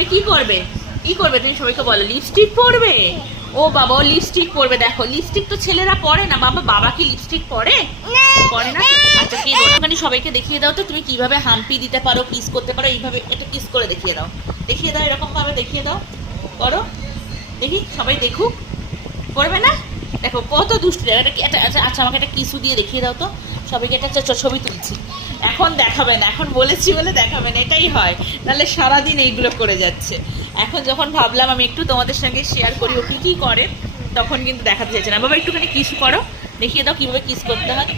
তুমি কি করবে তুমি সবাইকে বলো লিপস্টিক পরবে। ও বাবা, ও লিপস্টিক পরবে। দেখো লিপস্টিক তো ছেলেরা পরে না বাবা, বাবা কি লিপস্টিক পরে? পরে না। আচ্ছা কি ওখানে সবাইকে দেখিয়ে দাও তো তুমি কিভাবে হাম্পি দিতে পারো, কিস করতে পারো। এইভাবে এটা কিস করে দেখিয়ে দাও, এরকম ভাবে দেখিয়ে দাও, করো দেখি, সবাই দেখুক। করবে না? দেখো কত দুষ্টু। আচ্ছা আমাকে একটা কিসু দিয়ে দেখিয়ে দাও তো সবাইকে। একটা ছবি তুলছি। এখন দেখাবে না, এখন বলেছি বলে দেখাবে না, এটাই হয়। নাহলে সারাদিন এইগুলো করে যাচ্ছে। এখন যখন ভাবলাম আমি একটু তোমাদের সঙ্গে শেয়ার করি ও কি করে, তখন কিন্তু দেখাতে চাইছে না। বাবা একটুখানি কিস করো, দেখিয়ে দাও কিভাবে কিস করতে হয়।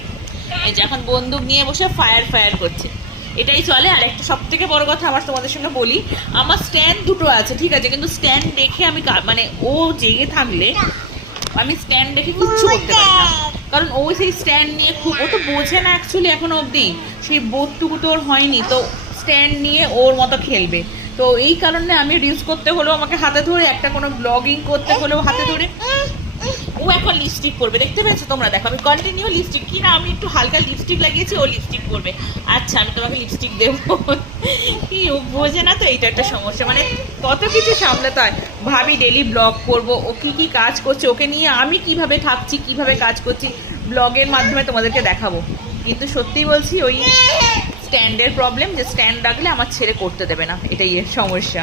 এই যে এখন বন্দুক নিয়ে বসে ফায়ার করছে, এটাই চলে। আর একটা সব থেকে বড় কথা আমার তোমাদের সঙ্গে বলি, আমার স্ট্যান্ড দুটো আছে ঠিক আছে, কিন্তু স্ট্যান্ড দেখে আমি মানে ও জেগে থাকলে আমি স্ট্যান্ড দেখে কিচ্ছু করতে পারি না। কারণ ও সেই স্ট্যান্ড নিয়ে খুব, ও তো বোঝে না অ্যাকচুয়ালি এখনো অবধি, সেই বোধটুকু তো ওর হয়নি, তো স্ট্যান্ড নিয়ে ওর মতো খেলবে। তো এই কারণে আমি রিলস করতে হলেও আমাকে হাতে ধরে, একটা কোনো ব্লগিং করতে হলেও হাতে ধরে। ও এখন লিপস্টিক পরবে, দেখতে পেয়েছো তোমরা? দেখো আমি কন্টিনিউ লিপস্টিক, কি না আমি একটু হালকা লিপস্টিক লাগিয়েছি, ও লিপস্টিক পরবে। আচ্ছা আমি তোমাকে লিপস্টিক দেবো। কি ও বোঝে না, তো এইটা একটা সমস্যা। মানে কত কিছু সামলাতে হয়। ভাবি ডেলি ব্লগ করবো, ও কি কাজ করছে, ওকে নিয়ে আমি কিভাবে থাকছি, কিভাবে কাজ করছি, ব্লগের মাধ্যমে তোমাদেরকে দেখাবো। কিন্তু সত্যিই বলছি ওই স্ট্যান্ডের প্রবলেম, যে স্ট্যান্ড রাখলে আমার ছেড়ে করতে দেবে না, এটাই এর সমস্যা।